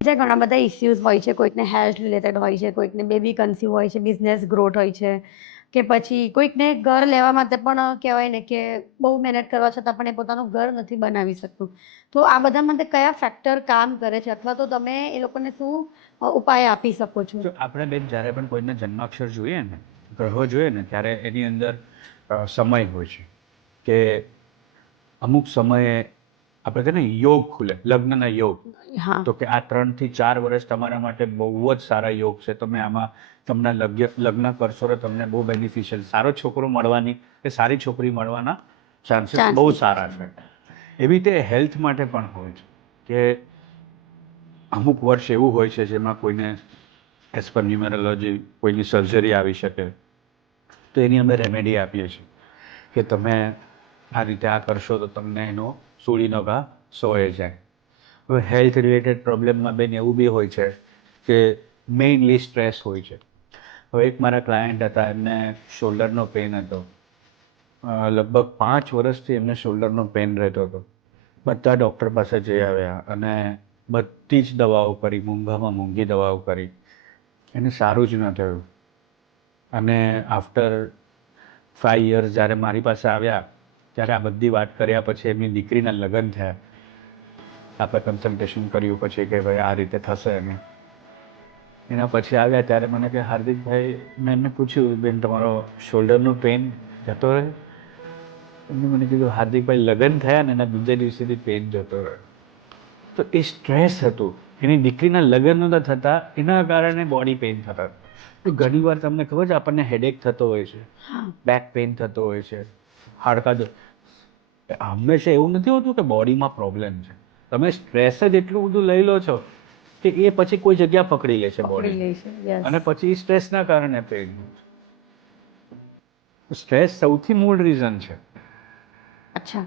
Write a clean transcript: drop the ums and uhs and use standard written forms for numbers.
જે ઘણા બધા ઇસ્યુઝ હોય છે, કોઈકને હેલ્થ રિલેટેડ હોય છે, કોઈકને બેબી કન્સીવ હોય છે, બિઝનેસ ગ્રોથ હોય છે, કે પછી કોઈકને ઘર લેવા માટે પણ કહેવાય ને કે બહુ મહેનત કરવા છતાં પણ એ પોતાનું ઘર નથી બનાવી શકતું. તો આ બધા માટે કયા ફેક્ટર કામ કરે છે, અથવા તો તમે એ લોકોને શું ઉપાય આપી શકો છો? તો આપણે બેન જ્યારે પણ કોઈને જન્માક્ષર જોઈએ ને, ગ્રહો જોઈએ ને, ત્યારે એની અંદર સમય હોય છે કે અમુક સમયે આપણે કહે ને યોગ ખુલે, લગ્નના યોગ. હા. તો કે આ 3 થી 4 વર્ષ તમારા માટે બહુ જ સારા યોગ છે. તમે આમાં તમને લગ્ન કરશો તો તમને બહુ બેનિફિશિયલ, સારો છોકરો મળવાની કે સારી છોકરી મળવાના ચાન્સીસ બહુ સારા છે. એવી રીતે હેલ્થ માટે પણ હોય છે કે અમુક વર્ષ એવું હોય છે જેમાં કોઈને એઝ પર ન્યુમેરોલોજી કોઈની સર્જરી આવી શકે, તો એની અમે રેમેડી આપીએ છીએ કે તમે આ રીતે આ કરશો તો તમને એનો સૂડીનો ઘા સોએ જાય. હવે હેલ્થ રિલેટેડ પ્રોબ્લેમમાં બેન એવું બી હોય છે કે મેઇનલી સ્ટ્રેસ હોય છે. હવે એક મારા ક્લાયન્ટ હતા, એમને શોલ્ડરનો પેઇન હતો. લગભગ 5 વર્ષથી એમને શોલ્ડરનો પેઇન રહેતો હતો. બધા ડૉક્ટર પાસે જઈ આવ્યા અને બધી જ દવાઓ કરી, મોંઘામાં મોંઘી દવાઓ કરી, એને સારું જ ન થયું. અને આફ્ટર 5 યર્સ જ્યારે મારી પાસે આવ્યા, ત્યારે આ બધી વાત કર્યા પછી એમની દીકરીના લગ્ન થયા. આપણે કન્સલ્ટેશન કર્યું પછી કે ભાઈ આ રીતે થશે. એને એના પછી આવ્યા ત્યારે મને કે હાર્દિકભાઈ, મેં એમને પૂછ્યું બેન તમારો શોલ્ડરનો પેઇન જતો રહે? એમને મને કીધું હાર્દિકભાઈ લગ્ન થયા ને એના બીજા દિવસેથી પેઇન જતો રહ્યો. તો એ સ્ટ્રેસ હતું, એની દીકરીના લગ્ન નહોતા થતા એના કારણે બોડી પેઇન થતા. તો ઘણી વાર તમને ખબર છે આપણને હેડેક થતો હોય છે, બેક પેઇન થતો હોય છે, હાડકા હંમેશા એવું નથી હોતું કે બોડીમાં પ્રોબ્લેમ છે. તમે સ્ટ્રેસ જ એટલું બધું લઈ લો છો કે એ પછી કોઈ જગ્યા પકડી લે છે બોડી, અને પછી સ્ટ્રેસના કારણે પેઇન. સ્ટ્રેસ સૌથી મૂળ રીઝન છે. અચ્છા.